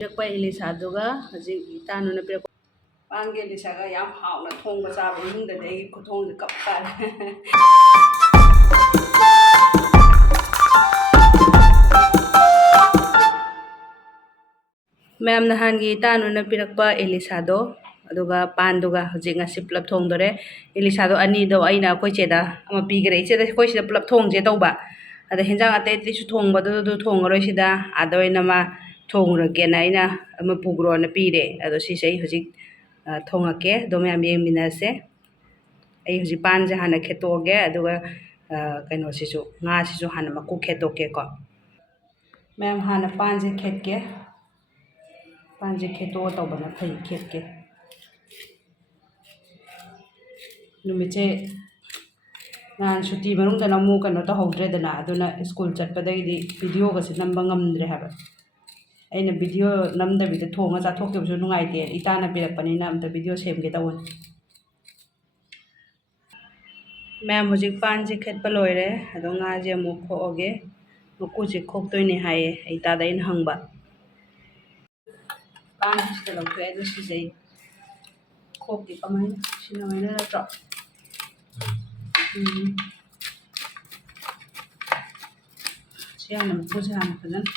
ꯄꯤꯔꯛꯄ ꯏꯂꯤꯁꯥꯗꯨꯒ ꯍꯧꯖꯤꯛ ꯏꯇꯥꯅꯨꯅ ꯄꯤꯔꯛꯄ ꯄꯥꯟꯒ ꯏꯂꯤꯁꯥꯒ ꯌꯥꯝ ꯍꯥꯎꯅ ꯊꯣꯡꯕ ꯆꯥꯕ ꯏꯃꯨꯡꯗꯗꯤ ꯑꯩꯒꯤ ꯈꯨꯊꯣꯡꯁꯦ ꯀꯞ ꯀꯥꯔꯦ ꯃꯌꯥꯝ ꯅꯍꯥꯟꯒꯤ ꯏꯇꯥꯅꯨꯅ ꯄꯤꯔꯛꯄ ꯏꯂꯤꯁꯥꯗꯣ ꯑꯗꯨꯒ ꯄꯥꯟꯗꯨꯒ ꯍꯧꯖꯤꯛ ꯉꯁꯤ ꯄꯨꯂꯞ ꯊꯣꯡꯗꯣꯔꯦ ꯏꯂꯤꯁꯥꯗꯣ ꯑꯅꯤꯗꯣ ꯑꯩꯅ ꯑꯩꯈꯣꯏ ꯆꯦꯗ ꯑꯃ ꯄꯤꯈ꯭ꯔꯦ ꯏꯆꯦꯗ ꯑꯩꯈꯣꯏ ꯁꯤꯗ ꯄꯨꯂꯞ ꯊꯣꯡꯁꯦ ꯇꯧꯕ ꯑꯗ ꯍꯦꯟꯖꯥꯡ ꯑꯇꯩ ꯑꯇꯩꯁꯨ ꯊꯣꯡꯕꯗꯨ ꯊꯣꯡꯉꯔꯣꯏ ꯁꯤꯗ ꯑꯥꯗ ꯑꯣꯏꯅ ꯃꯥ ꯊꯣꯡꯉꯨꯔꯒꯦꯅ ꯑꯩꯅ ꯑꯃ ꯄꯨꯈ꯭ꯔꯣꯅ ꯄꯤꯔꯦ ꯑꯗꯣ ꯁꯤꯁꯦ ꯑꯩ ꯍꯧꯖꯤꯛ ꯊꯣꯡꯉꯛꯀꯦ ꯑꯗꯣ ꯃꯌꯥꯝ ꯌꯦꯡꯃꯤꯟꯅꯁꯦ ꯑꯩ ꯍꯧꯖꯤꯛ ꯄꯥꯟꯁꯦ ꯍꯥꯟꯅ ꯈꯦꯠꯇꯣꯛꯑꯒꯦ ꯑꯗꯨꯒ ꯀꯩꯅꯣꯁꯤꯁꯨ ꯉꯥꯁꯤꯁꯨ ꯍꯥꯟꯅ ꯃꯀꯨ ꯈꯦꯠꯇꯣꯛꯀꯦꯀꯣ ꯃꯌꯥꯝ ꯍꯥꯟꯅ ꯄꯥꯟꯁꯦ ꯈꯦꯠꯀꯦ ꯄꯥꯟꯁꯦ ꯈꯦꯠꯇꯣꯛꯑ ꯇꯧꯕꯅ ꯐꯩ ꯈꯦꯠꯀꯦ ꯅꯨꯃꯤꯠꯁꯦ ꯅꯍꯥꯟ ꯁꯨꯇꯤ ꯃꯅꯨꯡꯗꯅ ꯑꯃꯨꯛ ꯀꯩꯅꯣ ꯇꯧꯍꯧꯗ꯭ꯔꯦꯗꯅ ꯑꯗꯨꯅ ꯁ꯭ꯀꯨꯜ ꯆꯠꯄꯗꯒꯤꯗꯤ ꯚꯤꯗꯤꯑꯣꯒꯁꯦ ꯅꯝꯕ ꯉꯝꯗ꯭ꯔꯦ ꯍꯥꯏꯕ ꯑꯩꯅ ꯚꯤꯗꯤꯑꯣ ꯅꯝꯗꯕꯤꯗ ꯊꯣꯡꯉ ꯆꯥꯊꯣꯛꯈꯤꯕꯁꯨ ꯅꯨꯡꯉꯥꯏꯇꯦ ꯏꯇꯥꯅ ꯄꯤꯔꯛꯄꯅꯤꯅ ꯑꯝꯇ ꯚꯤꯗꯤꯑꯣ ꯁꯦꯝꯒꯦ ꯇꯧꯕꯅꯤ ꯃꯌꯥꯝ ꯍꯧꯖꯤꯛ ꯄꯥꯟꯁꯦ ꯈꯦꯠꯄ ꯂꯣꯏꯔꯦ ꯑꯗꯣ ꯉꯥꯁꯦ ꯑꯃꯨꯛ ꯈꯣꯛꯑꯒꯦ ꯃꯀꯨꯁꯦ ꯈꯣꯛꯇꯣꯏꯅꯦ ꯍꯥꯏꯌꯦ ꯏꯇꯥꯗ ꯑꯩꯅ ꯍꯪꯕ ꯄꯥꯟꯁꯤꯗ ꯂꯧꯊꯣꯛꯑꯦ ꯑꯗꯨ ꯁꯤꯁꯦ ꯈꯣꯛꯇꯤ ꯀꯃꯥꯏꯅ ꯁꯤꯅꯃꯥꯏꯅ ꯅꯠꯇ꯭ꯔꯣ ꯁꯤ ꯍꯥꯟꯅ ꯃꯀꯨꯁꯦ ꯍꯥꯟꯅ ꯐꯖꯅ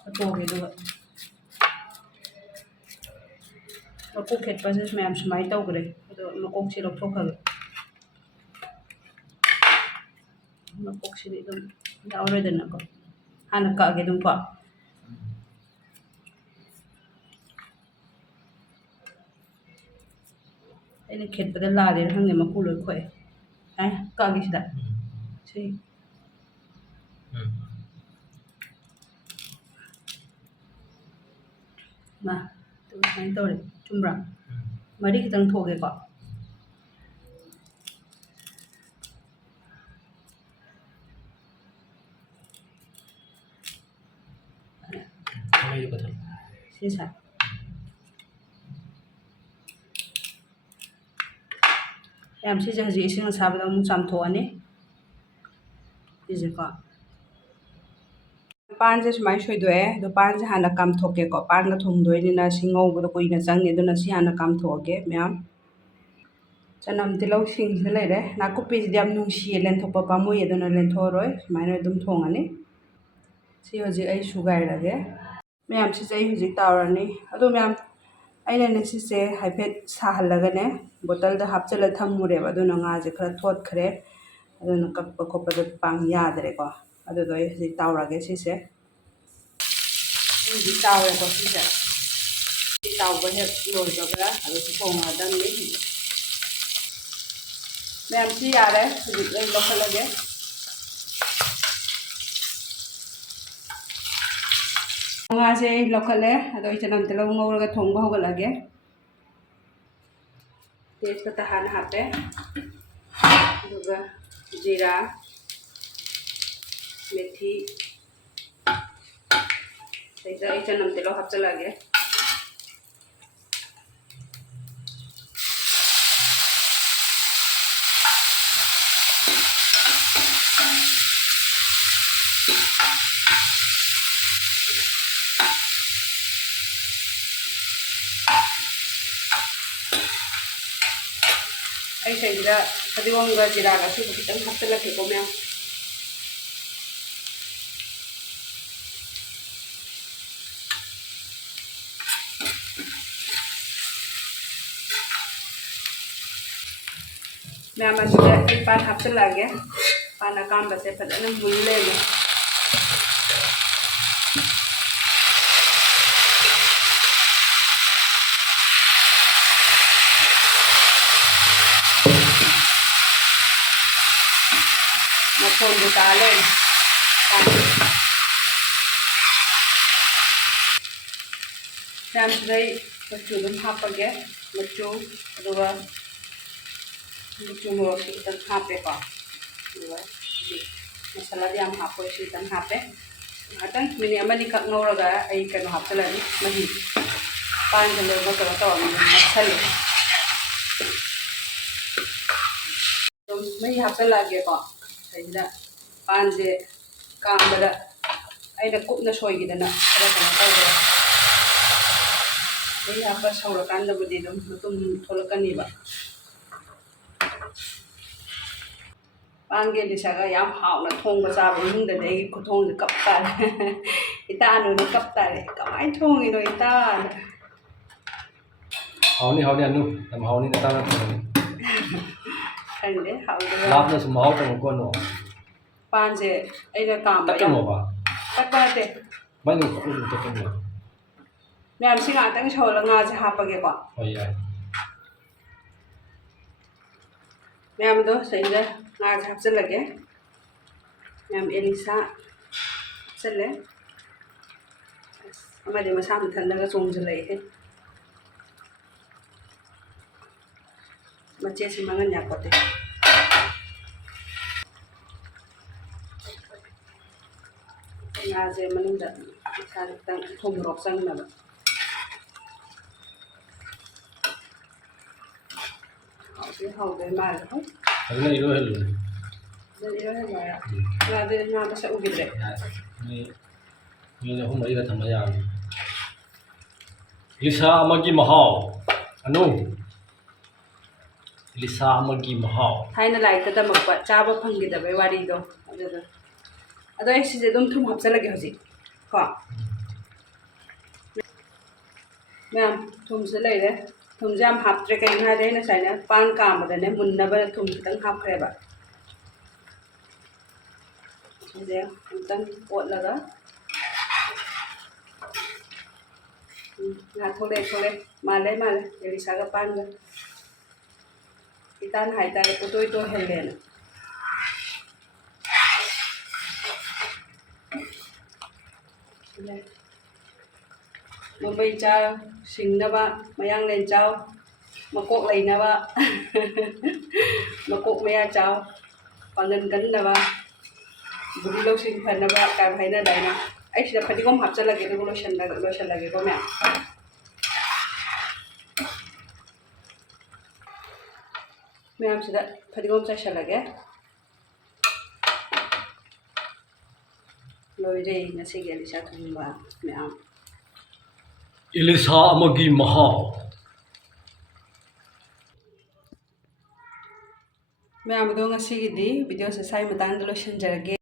ꯈꯣꯛꯇꯣꯛꯑꯒꯦ ꯑꯗꯨꯒ ꯃꯀꯨ ꯈꯦꯠꯄꯁꯦ ꯃꯌꯥꯝ ꯁꯨꯃꯥꯏꯅ ꯇꯧꯈ꯭ꯔꯦ ꯑꯗꯣ ꯃꯀꯣꯛꯁꯦ ꯂꯧꯊꯣꯛꯈ꯭ꯔꯒꯦ ꯃꯀꯣꯛꯁꯤꯗꯤ ꯑꯗꯨꯝ ꯌꯥꯎꯔꯣꯏꯗꯅꯀꯣ ꯍꯥꯟꯅ ꯀꯛꯑꯒꯦ ꯑꯗꯨꯝ ꯀꯣ ꯑꯩꯅ ꯈꯦꯠꯄꯗ ꯂꯥꯜꯂꯦꯅ ꯈꯪꯗꯦ ꯃꯀꯨ ꯂꯣꯏ ꯈꯣꯛꯑꯦ ꯀꯛꯑꯒꯦ ꯁꯤꯗ ꯁꯤ ꯃꯥ ꯁꯨꯃꯥꯏꯅ ꯇꯧꯔꯦ ꯆꯨꯝꯕ꯭ꯔꯥ ꯃꯔꯤ ꯈꯤꯇꯪ ꯊꯣꯛꯑꯒꯦꯀꯣ ꯁꯤꯁꯦ ꯌꯥꯝ ꯁꯤꯁꯦ ꯍꯧꯖꯤꯛ ꯏꯁꯤꯡ ꯑꯁꯥꯕꯗ ꯑꯃꯨꯛ ꯆꯥꯝꯊꯣꯛꯑꯅꯤ ꯁꯤꯁꯦꯀꯣ ꯄꯥꯟꯁꯦ ꯁꯨꯃꯥꯏꯅ ꯁꯣꯏꯗꯣꯛꯑꯦ ꯑꯗꯣ ꯄꯥꯟꯁꯦ ꯍꯥꯟꯅ ꯀꯥꯝꯊꯣꯛꯀꯦꯀꯣ ꯄꯥꯟꯒ ꯊꯣꯡꯗꯣꯏꯅꯤꯅ ꯁꯤ ꯉꯧꯕꯗꯣ ꯀꯨꯏꯅ ꯆꯪꯉꯦ ꯑꯗꯨꯅ ꯁꯤ ꯍꯥꯟꯅ ꯀꯥꯝꯊꯣꯛꯑꯒꯦ ꯃꯌꯥꯝ ꯆꯅꯝ ꯇꯤꯜꯍꯧ ꯁꯤꯡꯁꯤꯗ ꯂꯩꯔꯦ ꯅꯥꯀꯨꯞꯄꯤꯁꯤꯗꯤ ꯌꯥꯝ ꯅꯨꯡꯁꯤꯌꯦ ꯂꯦꯟꯊꯣꯛꯄ ꯄꯥꯝꯃꯨꯏ ꯑꯗꯨꯅ ꯂꯦꯟꯊꯣꯛꯑꯔꯣꯏ ꯁꯨꯃꯥꯏꯅ ꯑꯗꯨꯝ ꯊꯣꯡꯉꯅꯤ ꯁꯤ ꯍꯧꯖꯤꯛ ꯑꯩ ꯁꯨꯒꯥꯏꯔꯒꯦ ꯃꯌꯥꯝ ꯁꯤꯁꯦ ꯑꯩ ꯍꯧꯖꯤꯛ ꯇꯥꯎꯔꯅꯤ ꯑꯗꯣ ꯃꯌꯥꯝ ꯑꯩꯅꯅꯦ ꯁꯤꯁꯦ ꯍꯥꯏꯐꯦꯠ ꯁꯥꯍꯜꯂꯒꯅꯦ ꯕꯣꯇꯜꯗ ꯍꯥꯞꯆꯤꯜꯂ ꯊꯝꯃꯨꯔꯦꯕ ꯑꯗꯨꯅ ꯉꯥꯁꯦ ꯈꯔ ꯊꯣꯠꯈ꯭ꯔꯦ ꯑꯗꯨꯅ ꯀꯛꯄ ꯈꯣꯠꯄꯗ ꯄꯥꯡ ꯌꯥꯗ꯭ꯔꯦꯀꯣ ꯑꯗꯨꯗꯣ ꯑꯩ ꯍꯧꯖꯤꯛ ꯇꯥꯎꯔꯒꯦ ꯁꯤꯁꯦ ꯍꯧꯖꯤꯛ ꯇꯥꯎꯔꯦꯀꯣ ꯁꯤꯁꯦ ꯁꯤ ꯇꯥꯎꯕ ꯍꯦꯛ ꯂꯣꯏꯕꯒ ꯑꯗꯨꯁꯨ ꯊꯣꯡꯉꯗꯝꯅꯤ ꯃꯌꯥꯝ ꯁꯤ ꯌꯥꯔꯦ ꯍꯧꯖꯤꯛ ꯑꯩ ꯂꯧꯈꯠꯂꯒꯦ ꯉꯥꯁꯦ ꯑꯩ ꯂꯧꯈꯠꯂꯦ ꯑꯗꯣ ꯑꯩ ꯆꯅꯝ ꯇꯤꯜꯍꯧ ꯉꯧꯔꯒ ꯊꯣꯡꯕ ꯍꯧꯒꯠꯂꯒꯦ ꯇꯦꯖꯄꯇꯥ ꯍꯥꯟꯅ ꯍꯥꯞꯄꯦ ꯑꯗꯨꯒ ꯖꯤꯔꯥ ꯃꯦꯊꯤ ꯁꯤꯗ ꯑꯩ ꯆꯅꯝ ꯇꯤꯜꯍꯧ ꯍꯥꯞꯆꯤꯜꯂꯛꯑꯒꯦ ꯑꯩ ꯁꯤꯗ ꯐꯗꯤꯒꯣꯝꯒ ꯖꯤꯔꯥꯒ ꯁꯨꯕ ꯈꯤꯇꯪ ꯍꯥꯞꯆꯤꯜꯂꯛꯀꯦꯀꯣ ꯃꯌꯥꯝ ꯃꯌꯥꯝ ꯑꯁꯤꯗ ꯑꯩ ꯄꯥꯟ ꯍꯥꯞꯆꯤꯜꯂꯛꯑꯒꯦ ꯄꯥꯟ ꯑꯀꯥꯝꯕꯁꯦ ꯐꯖꯅ ꯃꯨꯜ ꯂꯩꯔꯦ ꯃꯈꯣꯟꯕꯨ ꯇꯥ ꯂꯩꯔꯦ ꯃꯌꯥꯝꯁꯤꯗ ꯑꯩ ꯃꯆꯨ ꯑꯗꯨꯝ ꯍꯥꯞꯄꯒꯦ ꯃꯆꯨ ꯑꯗꯨꯒ ꯃꯆꯨ ꯃꯣꯔꯣꯛꯁꯤ ꯈꯤꯇꯪ ꯍꯥꯞꯄꯦꯀꯣ ꯑꯗꯨꯒ ꯃꯁꯥꯂꯥꯗꯤ ꯌꯥꯝ ꯍꯥꯞꯄꯣꯏ ꯁꯤ ꯈꯤꯇꯪ ꯍꯥꯞꯄꯦ ꯉꯥꯛꯇꯪ ꯃꯤꯅꯤꯠ ꯑꯃꯅꯤꯈꯛ ꯉꯧꯔꯒ ꯑꯩ ꯀꯩꯅꯣ ꯍꯥꯞꯆꯤꯜꯂꯅꯤ ꯃꯍꯤ ꯄꯥꯟꯁꯦ ꯂꯣꯏꯅ ꯀꯩꯅꯣ ꯇꯧꯔꯒ ꯃꯠꯁꯜꯂꯦ ꯑꯗꯨꯝ ꯃꯍꯤ ꯍꯥꯞꯆꯤꯜꯂꯛꯑꯒꯦꯀꯣ ꯁꯤꯗ ꯄꯥꯟꯁꯦ ꯀꯥꯝꯕꯗ ꯑꯩꯅ ꯀꯨꯞꯅ ꯁꯣꯏꯈꯤꯗꯅ ꯈꯔ ꯀꯩꯅꯣ ꯇꯧꯈ꯭ꯔꯦ ꯑꯩ ꯍꯥꯞꯄ ꯁꯧꯔꯀꯥꯟꯗꯕꯨꯗꯤ ꯑꯗꯨꯝ ꯃꯇꯨꯝ ꯊꯣꯛꯂꯛꯀꯅꯤꯕ ꯄꯥꯟꯒ ꯑꯦꯂꯤꯁꯥꯒ ꯌꯥꯝ ꯍꯥꯎꯅ ꯊꯣꯡꯕ ꯆꯥꯕ ꯏꯃꯨꯡꯗꯗꯤ ꯑꯩꯒꯤ ꯈꯨꯊꯣꯡꯁꯦ ꯀꯞ ꯇꯥꯔꯦ ꯏꯇꯥꯅꯨꯅ ꯀꯞ ꯇꯥꯔꯦ ꯀꯃꯥꯏꯅ ꯊꯣꯡꯉꯤꯅꯣ ꯏꯇꯥꯅ ꯍꯥꯎꯅꯤ ꯍꯥꯎꯅꯤ ꯑꯅꯨ ꯌꯥꯝ ꯍꯥꯎꯅꯤ ꯅꯇꯥꯅ ꯊꯣꯡꯉꯅꯤ ꯈꯪꯗꯦ ꯍꯥꯎꯗꯣꯏꯔꯥ ꯂꯥꯞꯅꯁꯨ ꯃꯍꯥꯎ ꯇꯪꯉꯛꯀꯣꯅꯣ ꯄꯥꯟꯁꯦ ꯑꯩꯅ ꯀꯥꯝꯕ ꯌꯥꯝ ꯇꯛꯀꯅꯣꯕ ꯇꯛꯄ ꯅꯠꯇꯦ ꯃꯥꯏꯅ ꯈꯨꯠꯅ ꯇꯛꯀꯅꯣ ꯃꯌꯥꯝ ꯁꯤ ꯉꯥꯛꯇꯪ ꯁꯧꯍꯜꯂꯒ ꯉꯥꯁꯦ ꯍꯥꯞꯄꯒꯦꯀꯣ ꯍꯣꯏ ꯌꯥꯏ ꯃꯌꯥꯝꯗꯣ ꯁꯤꯗ ꯉꯥꯁꯦ ꯍꯥꯞꯆꯤꯜꯂꯒꯦ ꯃꯌꯥꯝ ꯑꯦꯂꯤꯁꯥ ꯍꯥꯞꯆꯤꯜꯂꯦ ꯑꯃꯗꯤ ꯃꯁꯥ ꯃꯊꯟꯇꯒ ꯆꯣꯡꯁꯤꯜꯂꯛꯏꯍꯦ ꯃꯆꯦꯠꯁꯤ ꯃꯉꯟ ꯌꯥꯄꯣꯠꯇꯦ ꯉꯥꯁꯦ ꯃꯅꯨꯡꯗ ꯃꯁꯥꯗ ꯈꯤꯇꯪ ꯊꯨꯝ ꯃꯣꯔꯣꯛ ꯆꯪꯅꯕ ꯍꯥꯎꯗꯤ ꯍꯥꯎꯗꯣꯏ ꯃꯥꯜꯂꯦ ꯍꯣꯏ ꯑꯗꯨꯅ 이러헬로네 ꯑꯗꯨꯗꯤ 이러해봐요 ꯉꯥꯗꯤ ꯉꯥ ꯃꯁꯛ 우기드래 ꯃꯤ ꯑꯍꯨꯝ ꯃꯔꯤꯒ ꯊꯝꯕ ꯌꯥꯔꯅꯤ ꯂꯤꯁꯥ ꯑꯃꯒꯤ ꯃꯍꯥꯎ ꯑꯅꯨ ꯂꯤꯁꯥ ꯑꯃꯒꯤ ꯃꯍꯥꯎ ꯊꯥꯏꯅ ꯂꯥꯏꯔꯤꯛꯇ ꯇꯝꯃꯛꯄ ꯆꯥꯕ ꯐꯪꯈꯤꯗꯕꯩ ꯋꯥꯔꯤꯗꯣ ꯑꯗꯨꯗꯣ ꯑꯗꯣ ꯑꯩ ꯁꯤꯁꯦ ꯑꯗꯨꯝ ꯊꯨꯝ ꯍꯥꯞꯆꯤꯜꯂꯒꯦ ꯍꯧꯖꯤꯛ ꯀꯣ ꯃꯌꯥꯝ ꯊꯨꯝꯁꯦ ꯂꯩꯔꯦ ꯊꯨꯝꯁꯦ ꯌꯥꯝ ꯍꯥꯞꯇ꯭ꯔꯦ ꯀꯩꯒꯤꯅꯣ ꯍꯥꯏꯔꯗꯤ ꯑꯩꯅ ꯉꯁꯥꯏꯅ ꯄꯥꯟ ꯀꯥꯝꯕꯗꯅꯦ ꯃꯨꯟꯅꯕ ꯊꯨꯝ ꯈꯤꯇꯪ ꯍꯥꯞꯈ꯭ꯔꯦꯕ ꯁꯤꯁꯦ ꯑꯃꯨꯛꯇꯪ ꯑꯣꯠꯂꯒ ꯉꯥ ꯊꯣꯛꯂꯛꯑꯦ ꯃꯥꯜꯂꯦ ꯑꯦꯂꯤꯁꯥꯒ ꯄꯥꯟꯒ ꯏꯇꯥꯅ ꯍꯥꯏꯇꯥꯔꯦ ꯄꯨꯇꯣꯏ ꯇꯣꯏꯍꯜꯂꯦꯅ ꯃꯕꯩ ꯆꯥꯎ ꯁꯤꯡꯅꯕ ꯃꯌꯥꯡꯂꯦꯟ ꯆꯥꯎ ꯃꯀꯣꯛ ꯂꯩꯅꯕ ꯃꯀꯣꯛ ꯃꯌꯥ ꯆꯥꯎ ꯄꯥꯡꯒꯟ ꯀꯟꯅꯕ ꯕꯨꯙꯤ ꯂꯧꯁꯤꯡ ꯐꯅꯕ ꯀꯥꯏꯅ ꯍꯥꯏꯅꯗꯥꯏꯅ ꯑꯩ ꯁꯤꯗ ꯐꯗꯤꯒꯣꯝ ꯍꯥꯞꯆꯤꯜꯂꯒꯦ ꯑꯗꯨꯒ ꯂꯣꯏꯁꯤꯜꯂꯒꯦꯀꯣ ꯃꯌꯥꯝꯁꯤꯗ ꯐꯗꯤꯒꯣꯝ ꯆꯥꯏꯁꯤꯜꯂꯒꯦ ꯂꯣꯏꯔꯦ ꯉꯁꯤꯒꯤ ꯑꯦꯂꯤꯁꯥ ꯊꯣꯡꯕ ꯃꯌꯥꯝ ꯏꯂꯤꯁꯥ ꯑꯃꯒꯤ ꯃꯍꯥꯎ ꯃꯌꯥꯝ ꯑꯗꯣ ꯉꯁꯤꯒꯤꯗꯤ ꯚꯤꯗꯤꯑꯣꯁꯦ ꯁ꯭ꯋꯥꯏ ꯃꯇꯥꯡꯗ ꯂꯣꯏꯁꯤꯟꯖꯔꯒꯦ